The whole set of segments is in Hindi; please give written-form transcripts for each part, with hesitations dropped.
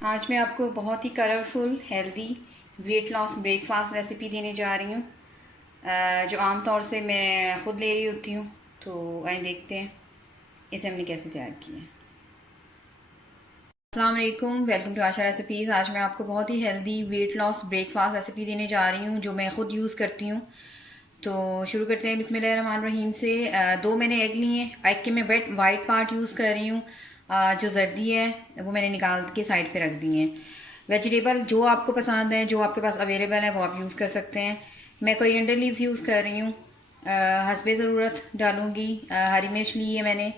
आज मैं आपको बहुत ही colourful healthy weight loss breakfast recipe देने जा रही हूँ, जो आम तौर से मैं ख़ुद ले रही होती हूँ। तो आइए देखते हैं इसे हमने कैसे तैयार किया है। अस्सलाम वालेकुम, वेलकम टू आशा रेसिपीज़। आज मैं आपको बहुत ही healthy weight loss breakfast recipe देने जा रही हूँ जो मैं ख़ुद यूज़ करती हूँ। तो शुरू करते हैं बिस्मिल्लाहिर्रहमानिर्रहीम से। दो मैंने एग लिए हैं। एग के मैं वाइट पार्ट यूज़ कर रही हूँ। जो जर्दी है वो मैंने निकाल के साइड पे रख दी हैं। वेजिटेबल जो आपको पसंद है, जो आपके पास अवेलेबल है, वो आप यूज़ कर सकते हैं। मैं कोरिएंडर लीव्स यूज़ कर रही हूँ, हस्बे ज़रूरत डालूँगी। हरी मिर्च ली है मैंने।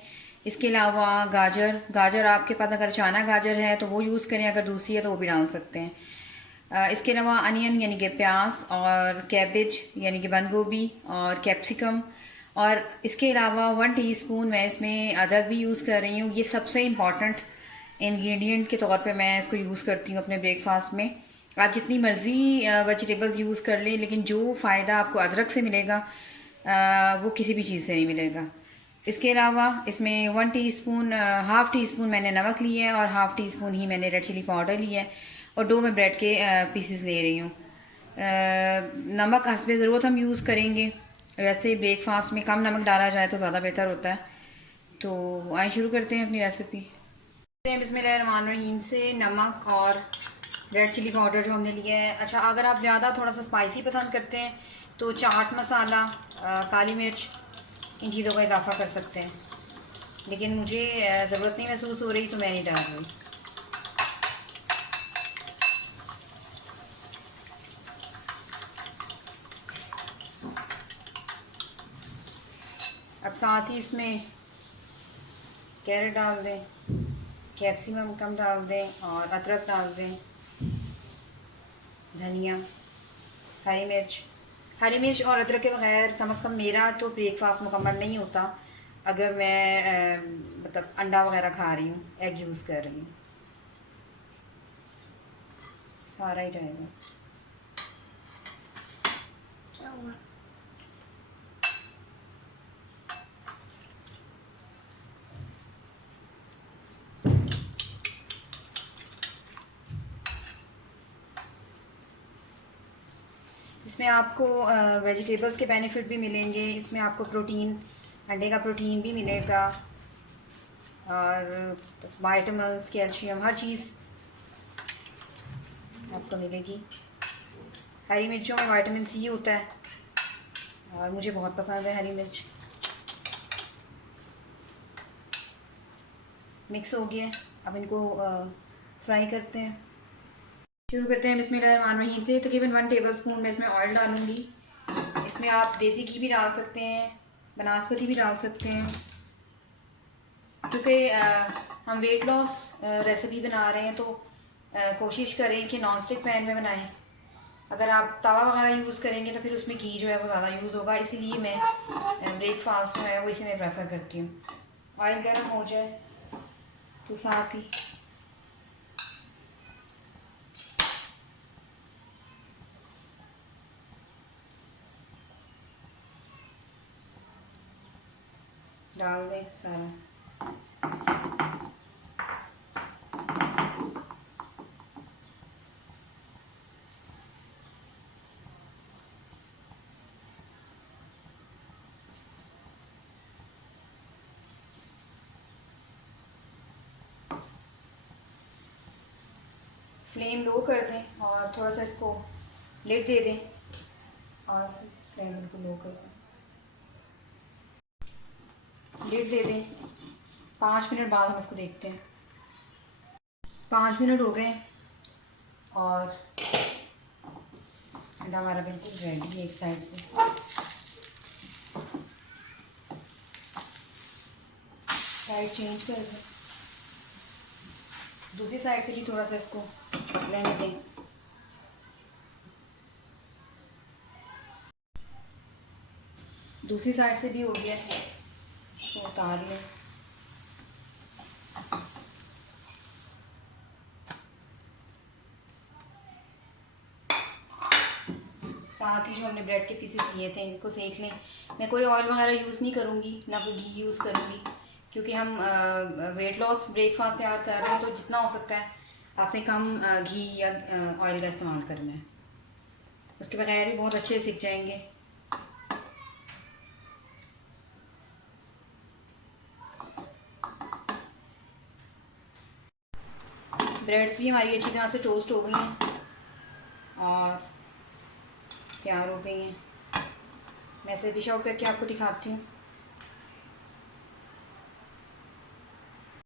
इसके अलावा गाजर आपके पास अगर चाना गाजर है तो वो यूज़ करें, अगर दूसरी है तो वो भी डाल सकते हैं। इसके अलावा अनियन यानी कि प्याज, और कैबेज यानी कि बंद गोभी, और कैप्सिकम, और इसके अलावा 1 टीस्पून मैं इसमें अदरक भी यूज़ कर रही हूँ। ये सबसे इम्पॉर्टेंट इंग्रेडिएंट के तौर पे मैं इसको यूज़ करती हूँ अपने ब्रेकफास्ट में। आप जितनी मर्ज़ी वेजिटेबल्स यूज़ कर लें, लेकिन जो फ़ायदा आपको अदरक से मिलेगा वो किसी भी चीज़ से नहीं मिलेगा। इसके अलावा इसमें 1 टीस्पून, हाफ़ टी स्पून मैंने नमक लिया है, और हाफ़ टी स्पून ही मैंने रेड चिली पाउडर लिया है, और 2 मैं ब्रेड के पीसेस ले रही हूँ। नमक हस्बे ज़रूरत हम यूज़ करेंगे। वैसे ब्रेकफास्ट में कम नमक डाला जाए तो ज़्यादा बेहतर होता है। तो आइए शुरू करते हैं अपनी रेसिपी। बिस्मिल्लाहिर्रहमानिर्रहीम से नमक और रेड चिली पाउडर जो हमने लिया है। अच्छा, अगर आप ज़्यादा थोड़ा सा स्पाइसी पसंद करते हैं तो चाट मसाला, काली मिर्च, इन चीज़ों का इजाफा कर सकते हैं, लेकिन मुझे ज़रूरत नहीं महसूस हो रही तो मैं नहीं डाल रही। अब साथ ही इसमें कैरेट डाल दें, कैप्सिकम कम डाल दें, और अदरक डाल दें, धनिया, हरी मिर्च और अदरक के बगैर कम से कम मेरा तो ब्रेकफास्ट मुकम्मल नहीं होता। अगर मैं मतलब अंडा वगैरह खा रही हूँ, एग यूज़ कर रही हूँ, सारा ही जाएगा। क्या हुआ? इसमें आपको वेजिटेबल्स के बेनिफिट भी मिलेंगे। इसमें आपको प्रोटीन, अंडे का प्रोटीन भी मिलेगा, और वाइटामिन्स, कैल्शियम, हर चीज़ आपको मिलेगी। हरी मिर्चों में विटामिन सी होता है, और मुझे बहुत पसंद है हरी मिर्च। मिक्स हो गया, अब इनको फ्राई करते हैं। शुरू करते हैं बिस्मिल्लाहिर्रहमानिर्रहीम से। तकरीबन 1 टेबलस्पून मैं इसमें ऑयल डालूँगी। इसमें आप देसी घी भी डाल सकते हैं, बनास्पति भी डाल सकते हैं, क्योंकि हम वेट लॉस रेसिपी बना रहे हैं तो कोशिश करें कि नॉन स्टिक पैन में बनाएं। अगर आप तवा वगैरह यूज़ करेंगे तो फिर उसमें घी जो है वो ज़्यादा यूज़ होगा, इसीलिए मैं ब्रेकफास्ट जो है वो इसी में प्रेफर करती हूँ। ऑयल गर्म हो जाए तो साथ ही डाल दें सारा। फ्लेम लो कर दें और थोड़ा सा इसको लिड दे दें, और फ्लेम को लो कर दें, लिड दे दें। 5 मिनट बाद हम इसको देखते हैं। 5 मिनट हो गए, और अंडा हमारा बिल्कुल रेडी है। एक साइड से साइड चेंज कर दें, दूसरी साइड से भी थोड़ा सा इसको रहने दें। दूसरी साइड से भी हो गया, इसको उतार लें। साथ ही जो हमने ब्रेड के पीसेस लिए थे इनको सेक लें। मैं कोई ऑयल वगैरह यूज़ नहीं करूँगी, ना कोई घी यूज़ करूँगी, क्योंकि हम वेट लॉस ब्रेकफास्ट तैयार कर रहे हैं तो जितना हो सकता है आपने कम घी या ऑयल का इस्तेमाल करना है, उसके बगैर भी बहुत अच्छे से सिक जाएंगे। ब्रेड्स भी हमारी अच्छी तरह से टोस्ट हो गई हैं और तैयार हो गई हैं। मैं इसे डिश आउट करके आपको दिखाती हूँ।